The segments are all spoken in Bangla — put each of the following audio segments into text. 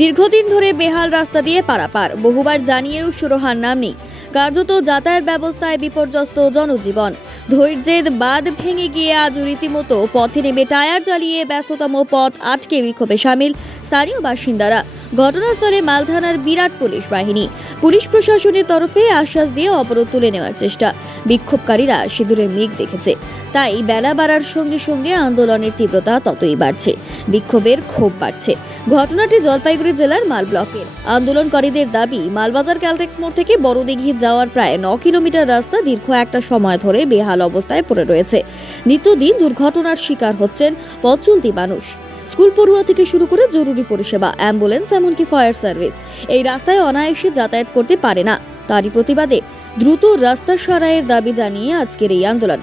দীর্ঘদিন ধরে বেহাল রাস্তা দিয়ে পারাপার। বহুবার জানিয়েও সুরহার নাম নেই। কার্যত যাতায়াত ব্যবস্থায় বিপর্যস্ত জনজীবন। ধৈর্যের বাঁধ ভেঙে গিয়ে আজ রীতিমতো পথে নেমে টায়ার জ্বালিয়ে ব্যস্ততম পথ আটকে বিক্ষোভে সামিল স্থানীয় বাসিন্দারা। ঘটনাস্থলে মালথানার বিরাট পুলিশ বাহিনী। পুলিশ প্রশাসনের তরফে আশ্বাস দিয়ে অবরোধ তুলে নেওয়ার চেষ্টা। বিক্ষোভকারীরা সিঁদুরে মেঘ দেখেছে। তাই বেলা বাড়ার সঙ্গে সঙ্গে আন্দোলনের তীব্রতা ততই বাড়ছে। বিক্ষোভের ক্ষোভ বাড়ছে। ঘটনাটি জলপাইগুড়ি জেলার মাল ব্লকের। আন্দোলনকারীদের দাবি, মালবাজার ক্যালটেক্স মোড় থেকে বড়দিঘি যাওয়ার প্রায় ন কিলোমিটার রাস্তা দীর্ঘ একটা সময় ধরে বেহাল। অবস্থায় পড়ে রয়েছে। নিত্যদিন দুর্ঘটনার শিকার হচ্ছেন পথ চলতি মানুষ। স্কুল পড়ুয়া থেকে শুরু করে জরুরি পরিষেবা, অ্যাম্বুলেন্স, এমনকি ফায়ার সার্ভিস। এই রাস্তায় অনায়াসে যাতায়াত করতে পারে না। তারই প্রতিবাদে দ্রুত রাস্তা সারাইয়ের দাবি জানিয়ে আজকের এই আন্দোলন।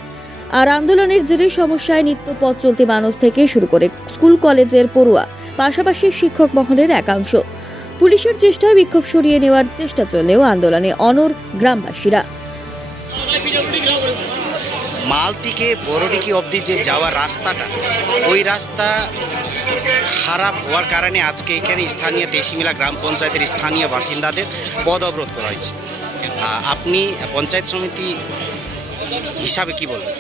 আর আন্দোলনের জেরে সমস্যায় নিত্য পথ চলতি মানুষ থেকে শুরু করে স্কুল কলেজের পড়ুয়া, পাশাপাশি শিক্ষক মহলের একাংশ। পুলিশের চেষ্টায় বিক্ষোভ সরিয়ে নেওয়ার চেষ্টা চললেও আন্দোলনে অনর গ্রামবাসীরা। মাল থেকে বড়ডিকি অবধি যে যাওয়ার রাস্তাটা, ওই রাস্তা খারাপ হওয়ার কারণে আজকে এখানে স্থানীয় দেশিমিলা গ্রাম পঞ্চায়েতের স্থানীয় বাসিন্দাদের পদ অবরোধ করা হয়েছে। আপনি পঞ্চায়েত সমিতি হিসাবে কি বলবেন?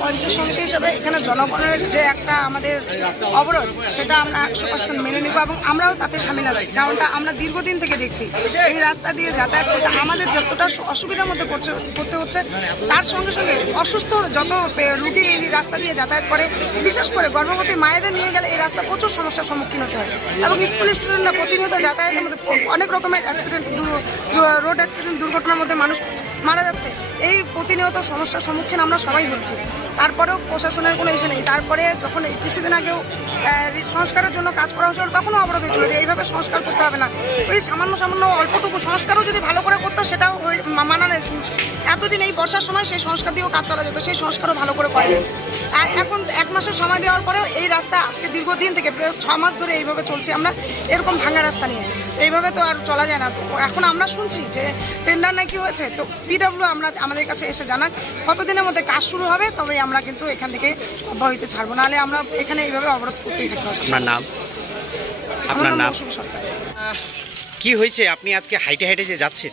পঞ্চায়েত সমিতি হিসাবে এখানে জনগণের যে একটা আমাদের অবরোধ, সেটা আমরা একশো পার্সেন্ট মেনে নিব এবং আমরাও তাতে সামিল আছি। কারণটা আমরা দীর্ঘদিন থেকে দেখছি, এই রাস্তা দিয়ে যাতায়াত করতে আমাদের যতটা অসুবিধার মধ্যে পড়ছে করতে হচ্ছে, তার সঙ্গে সঙ্গে অসুস্থ যত রুগী এই রাস্তা দিয়ে যাতায়াত করে, বিশেষ করে গর্ভবতী মায়েদের নিয়ে গেলে এই রাস্তা প্রচুর সমস্যার সম্মুখীন হতে হয়। এবং স্কুল স্টুডেন্টরা প্রতিনিয়ত যাতায়াতের মধ্যে অনেক রকমের অ্যাক্সিডেন্ট রোড অ্যাক্সিডেন্ট দুর্ঘটনার মধ্যে মানুষ মারা যাচ্ছে। এই প্রতিনিয়ত সমস্যার সম্মুখীন আমরা সবাই হচ্ছি। তারপরেও প্রশাসনের কোনো ইসে নেই। তারপরে যখন কিছুদিন আগেও সংস্কারের জন্য কাজ করা হচ্ছিল তখনও অবরোধ হয়েছিল যে এইভাবে সংস্কার করতে হবে না। ওই সামান্য সামান্য অল্পটুকু সংস্কারও যদি ভালো করে করতো, সেটাও মানা। এতদিন এই বর্ষার সময় সেই সংস্কার দিয়েও কাজ চালা যেত, সেই সংস্কারও ভালো করে করেনি। এখন এক মাসের সময় দেওয়ার পরেও এই রাস্তা আজকে দীর্ঘদিন থেকে প্রায় ছ মাস ধরে এইভাবে চলছে আমরা, এরকম ভাঙা রাস্তা নিয়ে। এইভাবে তো আর চলা যায় না। তো এখন আমরা শুনছি যে টেন্ডার নাকি হয়েছে, তো পিডব্লিউ আমরা, আমাদের কাছে এসে জানাক। কতদিনের মধ্যে কাজ শুরু হবে, তবে আমরা কিন্তু এখান থেকে অব্যাহত ছাড়বো। নাহলে আমরা এখানে এইভাবে অবরোধ করতেই থাকব আপনার নাম? আপনার নাম সরকার। কি হয়েছে? আপনি আজকে হাইটে হাইটে যে যাচ্ছেন?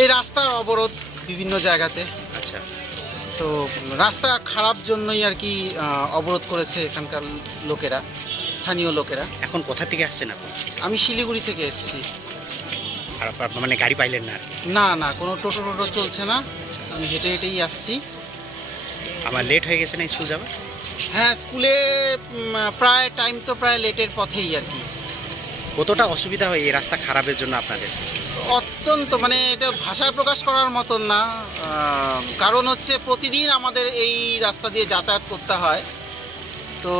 এই রাস্তার অবরোধ বিভিন্ন জায়গাতে। আচ্ছা। তো রাস্তা খারাপ জন্যই আর কি অবরোধ করেছে এখানকার লোকেরা স্থানীয় লোকেরা। এখন কোথা থেকে আসছেন আপনি? আমি শিলিগুড়ি থেকে এসেছি। আর মানে গাড়ি পাইলেন না না না কোনো টোটো টোটো চলছে না। আমি হেঁটে হেঁটেই আসছি। আমার লেট হয়ে গেছে না স্কুল যাবে হ্যাঁ স্কুলে প্রায় টাইম তো প্রায় লেটের পথেই আর কি। কতটা অসুবিধা হয় এই রাস্তা খারাপের জন্য আপনাদের? অত্যন্ত মানে এটা ভাষায় প্রকাশ করার মতন না। কারণ হচ্ছে প্রতিদিন আমাদের এই রাস্তা দিয়ে যাতায়াত করতে হয়। তো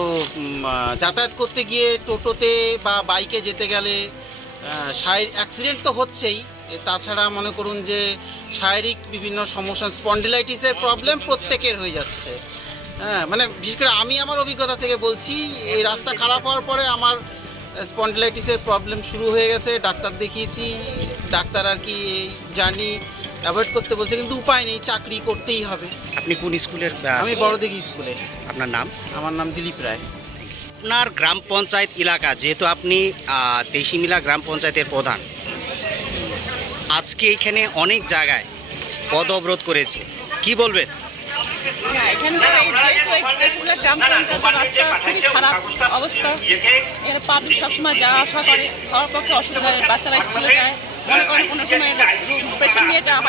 যাতায়াত করতে গিয়ে টোটোতে বা বাইকে যেতে গেলে অ্যাক্সিডেন্ট তো হচ্ছেই। তাছাড়া মনে করুন যে শারীরিক বিভিন্ন সমস্যা স্পন্ডিলাইটিসের প্রবলেম প্রত্যেকের হয়ে যাচ্ছে। হ্যাঁ মানে বিশেষ করে আমি আমার অভিজ্ঞতা থেকে বলছি এই রাস্তা খারাপ হওয়ার পরে আমার স্পন্ডিলাইটিসের প্রবলেম শুরু হয়ে গেছে ডাক্তার দেখিয়েছি ডাক্তার আর কি এই জার্নি অ্যাভয়েড করতে বলছে কিন্তু উপায় নেই চাকরি করতেই হবে। আপনি কোন স্কুলের আমি বড়দিঘি স্কুলে। আপনার নাম? আমার নাম দিলীপ রায়। আপনার গ্রাম পঞ্চায়েত এলাকা যেহেতু আপনি দেশিমিলা গ্রাম পঞ্চায়েতের প্রধান আজকে এখানে অনেক জায়গায় পদ অবরোধ করেছে। কি বলবেন? এখানকার রাস্তা খারাপ অবস্থা, এখানে পাবলিক যাওয়া আসা করে পক্ষে অসুবিধা হয়, বাচ্চারা স্কুলে যায়, মনে কোনো সময় পেশেন্ট নিয়ে যাওয়া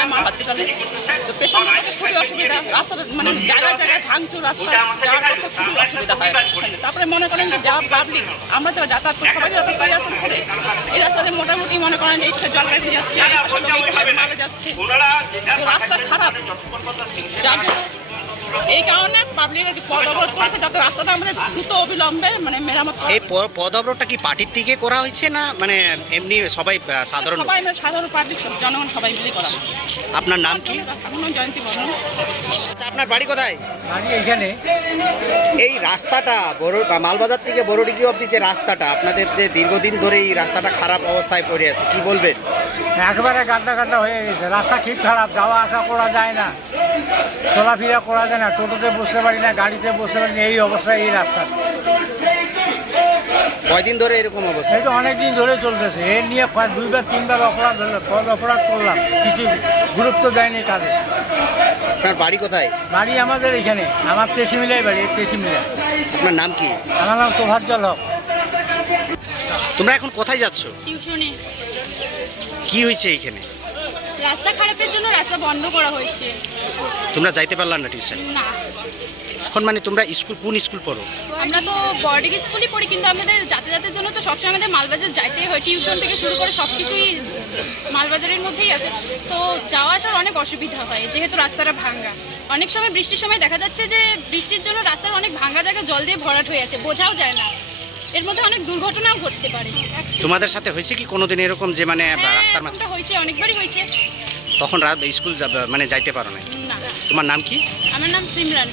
তো পেশেন্টের পক্ষে খুবই অসুবিধা রাস্তার মানে জায়গায় জায়গায় যাওয়ার পক্ষে খুবই অসুবিধা হয়। তারপরে মনে করেন যে যারা পাবলিক আমরা যারা যাতায়াত করি, সবাই যাতায়াত মোটামুটি মনে করেন এই পাশে জলপাইগুড়ি যাচ্ছে যাচ্ছে। রাস্তা খারাপ। এই কারণে পাবলিক পদ অবরোধ করেছে যাতে আমাদের দ্রুত অবিলম্বে মানে মেরামত করা এই পদ অবরোধটা কি পার্টির থেকে করা হয়েছে না মানে এমনি সবাই সাধারণ সবাই মিলে সাধারণ পাবলিক জনগণ সবাই মিলে করা। আপনার নাম কি? জয়ন্তী বর্মন। আচ্ছা, আপনার বাড়ি কোথায়? বাড়ি এখানে এই রাস্তাটা বড় মালবাজার থেকে বড়ডিগি অবধি যে রাস্তাটা আপনাদের যে দীর্ঘদিন ধরে এই রাস্তাটা খারাপ অবস্থায় পড়ে আছে কি বলবেন? একবারে গাড্ডা গাড্ডা হয়ে গেছে। রাস্তা ঠিক খারাপ যাওয়া আসা করা যায় না। চলাফেরা করা যায় না। টোটোতে বসতে পারি না গাড়িতে বসতে পারি না এই অবস্থায় এই রাস্তা। কয়দিন ধরে এরকম অবস্থা? এই তো অনেক ধরে চলতেছে। এ নিয়ে দুইবার তিনবার অপরাধ হলো অপরাধ করলাম কিছু গুরুত্ব দেয়নি কাজে। আপনার বাড়ি কোথায়? বাড়ি আমাদের এখানে। আমার তেসি মিলাই বাড়ি তেসি মিলাই আপনার নাম কি? আমার নাম তোভাজ্জল হক। তোমরা এখন কোথায় যাচ্ছ? টিউশনে। কি হয়েছে এইখানে রাস্তা খারাপের জন্য রাস্তা বন্ধ করা হয়েছে। তোমরা যাইতে পারলাম না টিউশন? না। এখন মানে তোমরা স্কুল কোন স্কুল পড়ো? আমরা তো বোর্ডিং স্কুলই পড়ি কিন্তু আমাদের যাতায়াতের জন্য তো সবসময় আমাদের মালবাজার যাইতেই হয়। টিউশন থেকে শুরু করে সব কিছুই মালবাজারের মধ্যেই আছে। তো যাওয়া আসার অনেক অসুবিধা হয় যেহেতু রাস্তাটা ভাঙ্গা। অনেক সময় বৃষ্টির সময় দেখা যাচ্ছে যে বৃষ্টির জন্য রাস্তার অনেক ভাঙ্গা জায়গা জল দিয়ে ভরাট হয়ে আছে বোঝাও যায় না। এর মধ্যে অনেক দুর্ঘটনাও ঘটতে পারে। তোমাদের সাথে হয়েছে কি কোনোদিন এরকম যে মানে হ্যাঁ, রাস্তার মাঝে হয়েছে অনেকবারই হয়েছে। তখন স্কুল মানে যাইতে পারো না। তোমার নাম কি? আমার নাম সিমরান।